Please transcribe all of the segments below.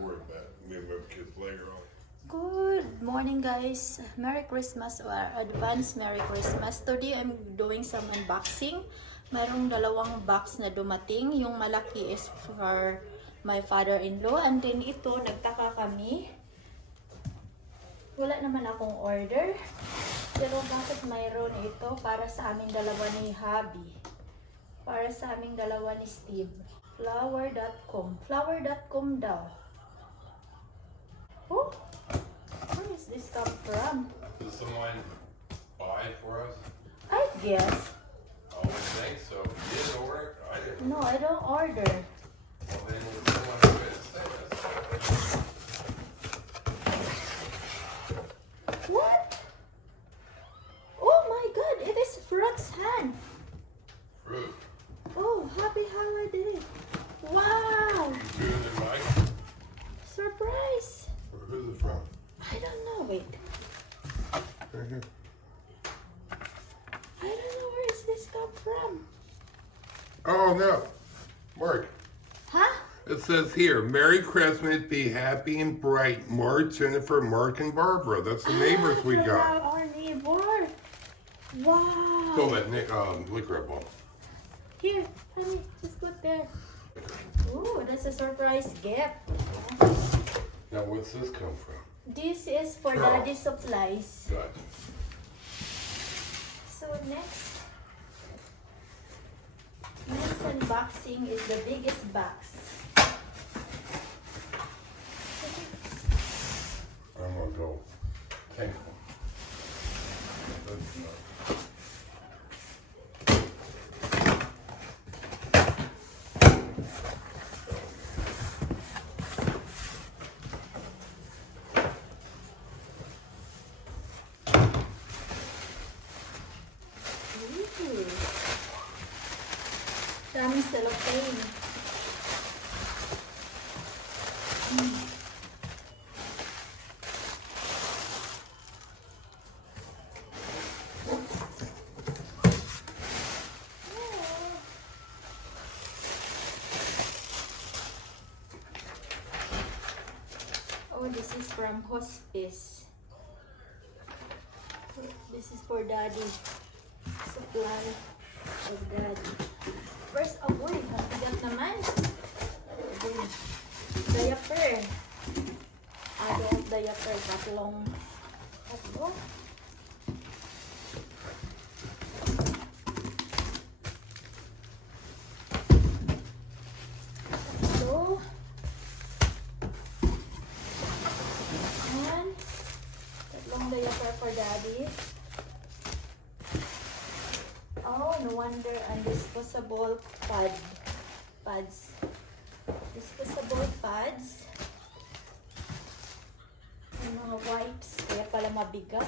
board that me and my kids later on. Good morning, guys. Merry Christmas or advance Merry Christmas. Today I'm doing some unboxing. Mayroong dalawang box na dumating. Yung malaki is for my father-in-law, and then ito nagtaka kami. Wala naman akong order. Pero bakit mayroon ito para sa aming dalawa ni Hubby? Para sa aming dalawa ni Steve. Flower.com. Flower.com daw. Oh, where is this come from? Did someone buy it for us? I guess. I would think so. You didn't order it? I didn't. No, I don't order. Well, then someone who could say this. What? Oh my god, it is Fruit's hand. Fruit. Oh, happy holiday. Wow, You good and Mike? surprise. Who's it from? I don't know, wait. Right here. I don't know where is this come from. Oh no, Mark. Huh? It says here, Merry Christmas, be happy and bright. Mark, Jennifer, Mark, and Barbara. That's the neighbors we From got. our neighbor. Wow. Fill that liquor up. Here, honey, just put there. Ooh, that's a surprise gift. Now, what's this come from? This is for Oh. Daddy supplies. Gotcha. So next unboxing is the biggest box. I'm gonna go thankful. Ooh. Daming cellophane. Oh, this is from Hospice. This is for Daddy. Supply of Daddy. First, oh boy, ang bigat naman. Boy. Diaper. Adult diaper. Tatlo. Tatlo. And tatlong diaper for Daddy. Oh, no wonder. And disposable pads. Disposable pads. Yung mga wipes. Kaya pala mabigat.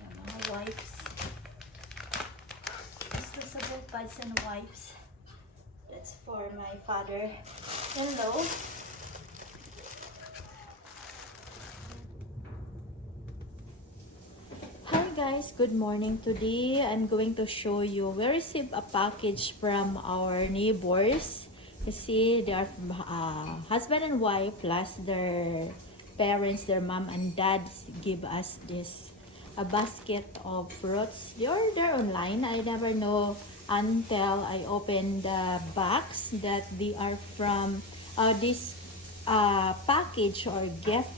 Yung mga wipes. Disposable pads and wipes. That's for my father. Hello. Hi guys, good morning. Today I'm going to show you, we received a package from our neighbors. You see, they are husband and wife plus their parents, their mom and dad give us this a basket of fruits. They order online. I never know until I open the box that they are from this package or gift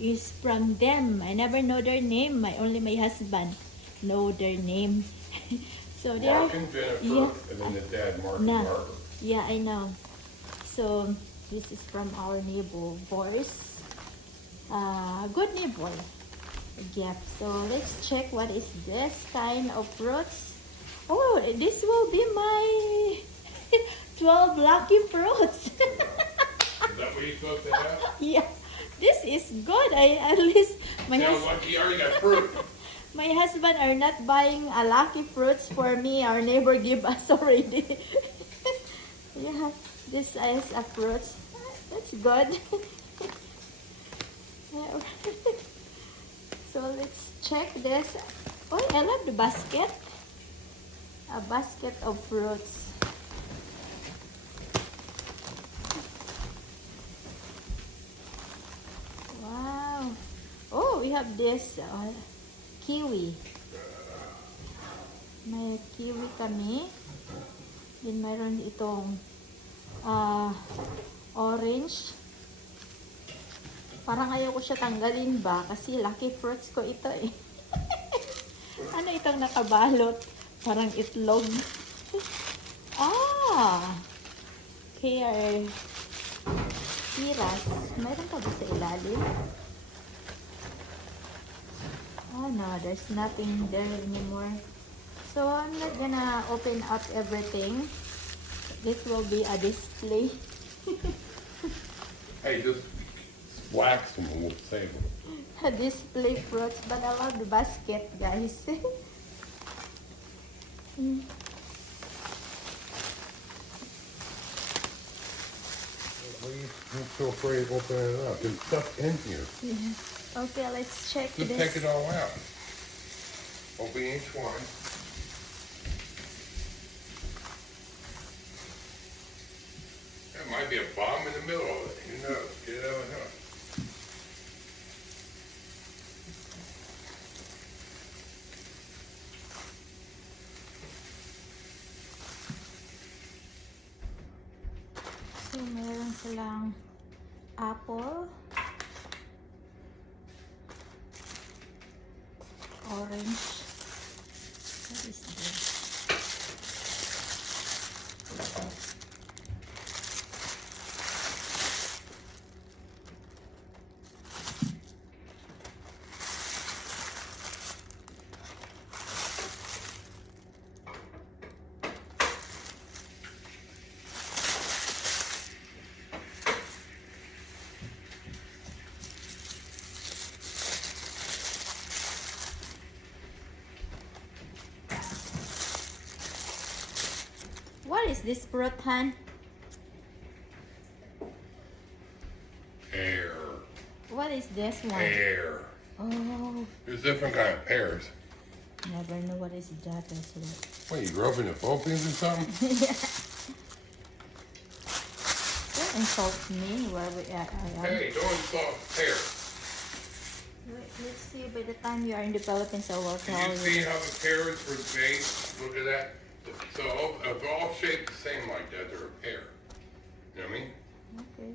is from them. I never know their name. Only my husband know their name. So they are, Mark and Jennifer, yeah. and then the dad, Mark No. and Barbara. Yeah, I know. So this is from our neighbors. Good neighbor gift. So let's check what is this kind of fruits. Oh, this will be my 12 lucky fruits. Is that what you're supposed to have? Yeah, this is good. At least my Yeah, husband. lucky, you already got fruit. My husband are not buying a lucky fruits for me. Our neighbor give us already. Yeah, this is a fruits. That's good. So let's check this. Oh, I love the basket. A basket of fruits. Wow. Oh, we have this kiwi. May kiwi kami. Then mayroon itong orange. Parang ayaw ko siya tanggalin ba kasi lucky fruits ko ito eh. Ano itong nakabalot? Parang itlog. Pear. Piras. Mayroon pa ba sa ilalim? Oh no, there's nothing there anymore. So I'm not gonna open up everything. This will be a display. Hey, just wax them and we'll save them. A display fruits, but I love the basket, guys. Why are you so afraid of opening it up? There's stuff in here. Yeah. Okay, let's check Just this. take it all out. Open each one. There might be a bomb in the middle of it. Who knows? You never know. So, meron silang apple, orange. What is this? What is this fruit, Han? Pear. What is this one? Pear. Oh, There's different kind of pears. never know what is that as well. What, you grew up in the Philippines or something? Yeah. Don't insult me where we are. I am. Hey, don't insult pear. Wait, let's see. By the time you are in the Philippines, I will tell Did you see you. how the pears were made? Look at that. So if they're all shaped the same like that, they're a pear. You know what I mean? Okay.